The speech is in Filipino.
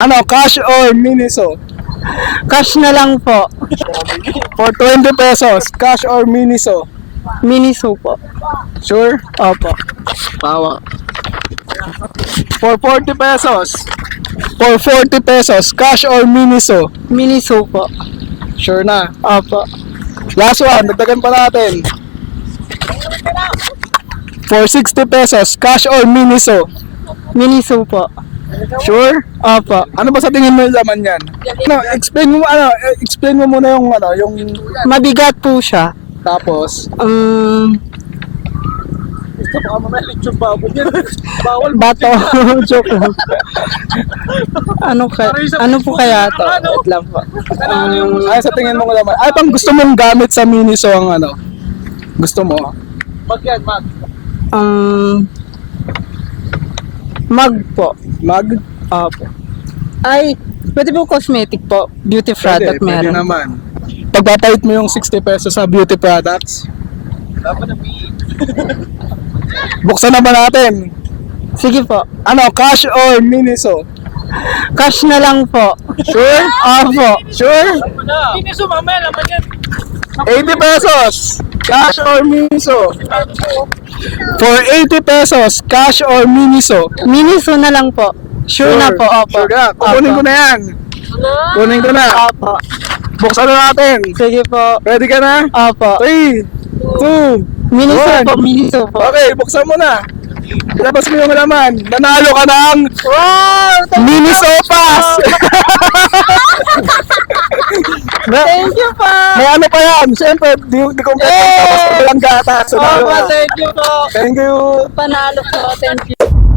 Ano, cash or Miniso? Cash na lang po. For 20 pesos, cash or Miniso? Miniso po. Sure? Opo. Tawa. For 40 pesos. For 40 pesos, cash or Miniso? Miniso po. Sure na. Opo. Last one, dagdagan pa natin. For 60 pesos, cash or Miniso? Miniso po. Sure? Opo. Ano ba sa tingin mo yung laman yan? Explain mo muna yung Mabigat po siya. tapos. Bato. Joke lang. Ano po kaya to? Wait lang po. Ay, sa tingin mo laman. Ay, pang gusto mong gamit sa Miniso ang ano? Gusto mo? Mag po. Mag? Opo. Ay, pwede po cosmetic po. Beauty product Pwede meron. naman. Pagpapahit mo yung 60 pesos sa beauty products. Buksan na ba natin? Sige po. Ano, cash or Miniso? Cash na lang po. Sure? Opo. Sure? Miniso, mamaya naman yan. 80 pesos. Cash or Miniso? For 80 pesos, cash or Miniso? Miniso na lang po. Sure na po. Opo. Sure na. Kukunin ko na yan. Kunin ko na. Opo. Buksan na natin. Sige po. Ready ka na? Opo. 3, 2, Miniso One. po. Miniso po. Okay, buksan mo na. Labas mo yung laman. Nanalo ka ng Miniso Pass! Thank you po. May ano pa yan? Siyempre, di complete tapos walang gata. So, Opo, thank you po. Thank you. Panalo po. Thank you.